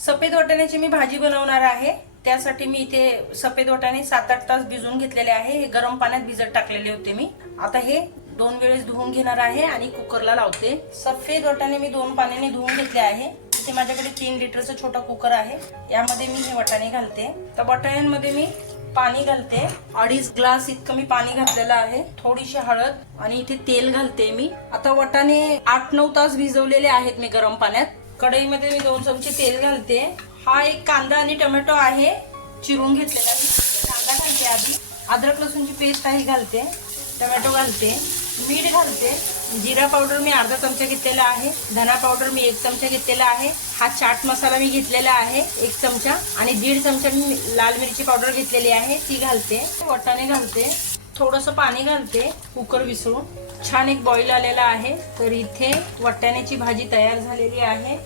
सफेद वाटाण्याची मी भाजी बनवणार आहे। त्यासाठी मी इथे सफेद वाटाणे 7-8 तास भिजवून घेतलेले आहे। हे गरम पाण्यात भिजत टाकलेले होते मी। आता हे 2 वेळेस धुवून घेणार आहे आणि कुकरला लावते। सफेद वाटाणे मी 2 पाण्याने धुवून घेतले आहे। इथे माझ्याकडे 3 लिटरचा छोटा कुकर आहे। यामध्ये मी हे वाटाणे घालते। तर वाटाण्यांमध्ये मी पाणी घालते। 2.5 ग्लास इतकं मी पाणी घातलेलं आहे। थोडीशी हळद आणि इथे तेल घालते मी। आता वाटाणे 8-9 तास भिजवलेले आहेत मी गरम पाण्यात। कढईमध्ये मी 2 चमचे तेल घालते। हा एक कांदा आणि टोमॅटो आहे चिरून घेतलेला। कांदा घालते आधी, अद्रक लसूणची पेस्ट आहे घालते, टोमॅटो घालते, मीठ घालते, जिरा पावडर मी अर्धा चमचा घेतलेला आहे, धना पावडर मी 1 चमचा घेतलेला आहे, हा चाट मसाला मी घेतलेला आहे 1 चमचा आणि 1.5 चमचा मी लाल मिरची पावडर घेतलेली आहे ती घालते। वाटाणे घालते, थोडंसं पाणी घालते, कुकर विसळून छान एक बॉईल आलेला आहे। तर इथे वाटाण्याची भाजी तयार झालेली आहे।